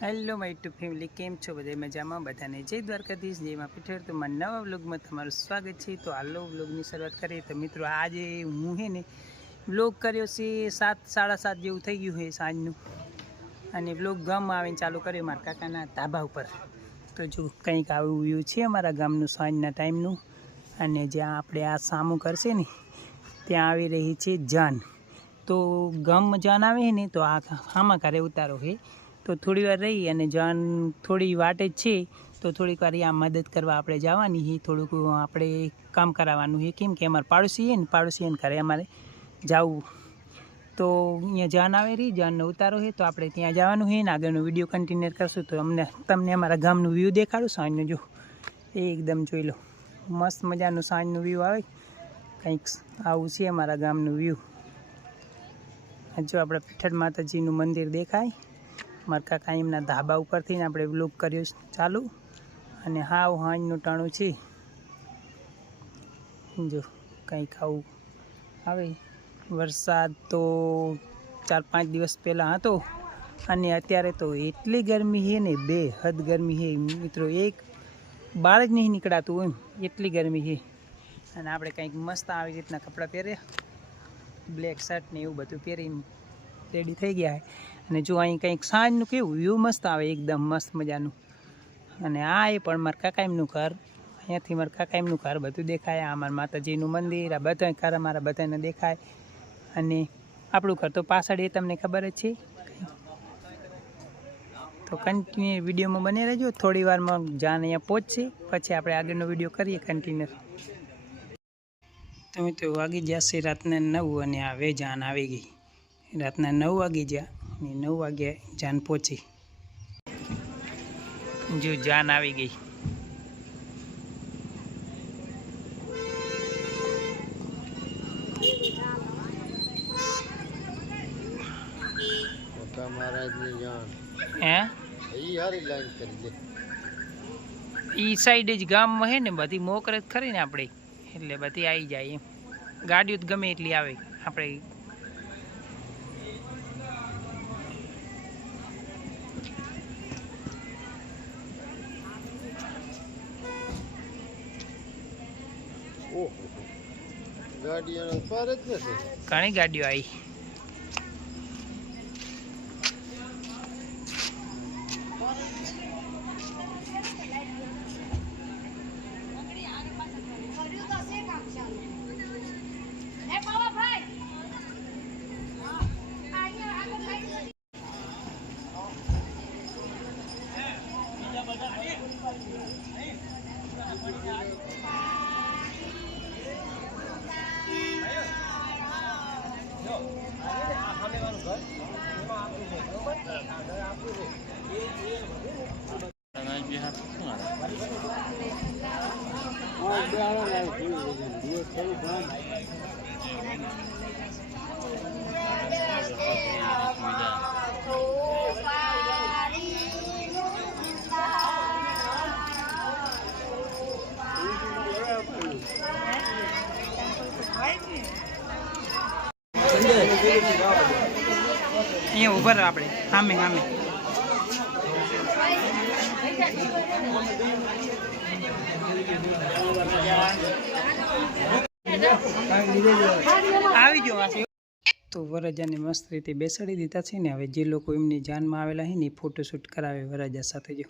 Hello my YouTube family, કેમ છો? બધા મજામાં? બધાને જય દ્વારકાધીશ, જયમાં પીઠર. તો મારા નવા વ્લોગમાં તમારું સ્વાગત છે. તો હાલો વ્લોગની શરૂઆત કરીએ. તો મિત્રો, આજે હું હે ને વ્લોગ કર્યો છે 7:30 જેવું થઈ ગયું છે સાંજનું, અને વ્લોગ ગામમાં આવીને ચાલુ કર્યો મારા કાકાના ધાબા ઉપર. તો જો કંઈક આવું વ્યૂ છે અમારા ગામનું સાંજના ટાઈમનું. અને જ્યાં આપણે આ સામું કરશે ને ત્યાં આવી રહી છે જાન. તો ગામમાં જાન આવે ને તો આ આમાં ઘરે ઉતારો છે. તો થોડી વાર રહી અને જાન થોડી વાટે જ છે, તો થોડીક વાર આ મદદ કરવા આપણે જવાની છે. થોડુંક આપણે કામ કરાવવાનું છે, કેમ કે અમારે પાડોશીને ઘરે અમારે જવું. તો અહીંયા જાન આવે રહી, જાનનો ઉતારો છે, તો આપણે ત્યાં જવાનું છે ને આગળનો વિડીયો કન્ટિન્યુ કરશું. તો તમને અમારા ગામનું વ્યૂ દેખાડું સાંજનું. જો એકદમ જોઈ લો, મસ્ત મજાનું સાંજનું વ્યૂ આવે. કંઈક આવું છે અમારા ગામનું વ્યૂ. જો આપણે પીઠળ માતાજીનું મંદિર દેખાય. મારા કાકા એમના ધાબા ઉપરથી આપણે વ્લોગ કર્યો ચાલુ. અને હાવ હાંજનું ટાણું છે. જો કંઈક આવું આવે. વરસાદ તો 4-5 દિવસ પહેલાં હતો, અને અત્યારે તો એટલી ગરમી છે ને, બેહદ ગરમી છે મિત્રો. એક બહાર જ નહીં નીકળાતું એમ, એટલી ગરમી છે. અને આપણે કંઈક મસ્ત આવી રીતના કપડાં પહેર્યા, બ્લેક શર્ટ ને એવું બધું પહેરીને રેડી થઈ ગયા. અને જો અહીં કંઈક સાંજનું કેવું વ્યૂ મસ્ત આવે, એકદમ મસ્ત મજાનું. અને આ એ પણ મારા કાકા એમનું ઘર, અહીંયાથી મારા કાકા એમનું ઘર બધું દેખાય. આ અમારા માતાજીનું મંદિર, આ બધા ઘર અમારા બધાને દેખાય. અને આપણું ઘર તો પાછળ, એ તમને ખબર જ છે. તો કન્ટિન્યુ વિડીયોમાં બને રહેજો. થોડી વારમાં જાન અહીંયા પહોંચશે, પછી આપણે આગળનો વિડીયો કરીએ કન્ટિન્યુ. તમે તો વાગી જશે રાતના 9, અને હવે જાન આવી ગઈ. રાતના 9 વાગી ગયા, અને 9 વાગ્યા જાન પહોંચી. જો જાન આવી ગઈ. ઈ સાઈડ જ ગામમાં હે ને, બધી મોકરે ખરી ને આપણે, એટલે બધી આવી જાય એમ. ગાડીઓ ગમે એટલી આવે આપણે. ઘણી ગાડીઓ આવી. અહીંયા ઉભા રહો આપણે, સામે સામે. આવી ગયો. તો વરરાજાને મસ્ત રીતે બેસાડી દીધા છે ને. હવે જે લોકો એમની જાનમાં આવેલા છે ને એ ફોટોશૂટ કરાવે વરરાજા સાથે. જો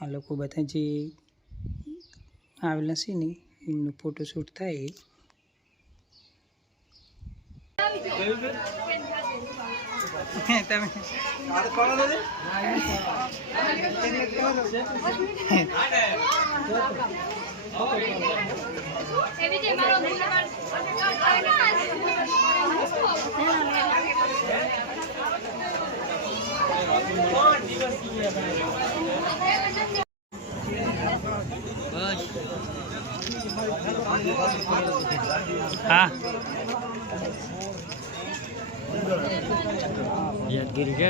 આ લોકો બધા જે આવેલા છે ને એમનું ફોટોશૂટ થાય. તમે હા યાદગીરી કે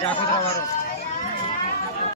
જાખોદરા વાળો